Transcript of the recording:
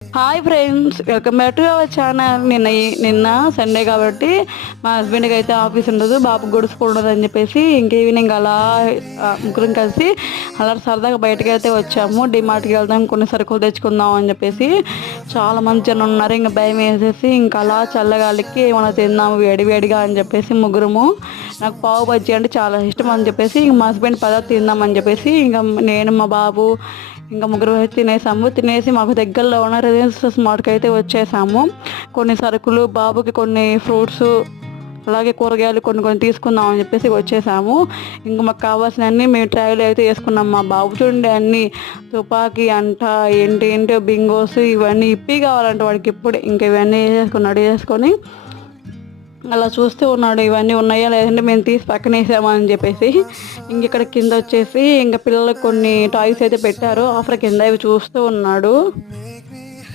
Hi friends, welcome back to our channel. నిన్న Sunday కాబట్టి మా హస్బెండ్కి అయితే ఆఫీస్ ఉండదు, బాబుకి కూడా స్కూల్ ఉండదు అని చెప్పేసి ఇంక ఈవినింగ్ అలా ముగ్గురం కలిసి అలా సరదాగా బయటకు అయితే వచ్చాము. డిమార్ట్కి వెళ్దాం, కొన్ని సరుకులు తెచ్చుకుందాం అని చెప్పేసి. చాలా మంది జనం ఉన్నారు, ఇంకా భయం వేసేసి ఇంకా అలా చల్లగాలికి ఏమైనా తిందాము వేడి వేడిగా అని చెప్పేసి ముగ్గురము. నాకు పావు బజ్జీ అంటే చాలా ఇష్టం అని చెప్పేసి ఇంక మా హస్బెండ్ పదార్థం తిందామని చెప్పేసి ఇంకా నేను మా బాబు ఇంకా ముగ్గురు తినేసాము. తినేసి మాకు దగ్గరలో ఉన్న రిలయన్స్ స్మార్ట్కి అయితే వచ్చేసాము. కొన్ని సరుకులు, బాబుకి కొన్ని ఫ్రూట్స్, అలాగే కూరగాయలు కొన్ని కొన్ని తీసుకుందాం అని చెప్పేసి వచ్చేసాము. ఇంకా మాకు కావాల్సినవన్నీ మేము ట్రావెల్ అయితే వేసుకున్నాం. మా బాబు చూడండి అన్నీ తుపాకీ అంట, ఏంటో బింగోస్, ఇవన్నీ ఇప్పి కావాలంట వాడికి ఇప్పుడు. ఇంకా ఇవన్నీ వేసుకొని అలా చూస్తూ ఉన్నాడు, ఇవన్నీ ఉన్నాయా లేదంటే మేము తీసి పక్కన వేసామని చెప్పేసి. ఇంక ఇక్కడ కింద వచ్చేసి ఇంకా పిల్లలకు కొన్ని టాయ్స్ అయితే పెట్టారు ఆఫర్ కింద, ఇవి చూస్తూ ఉన్నాడు.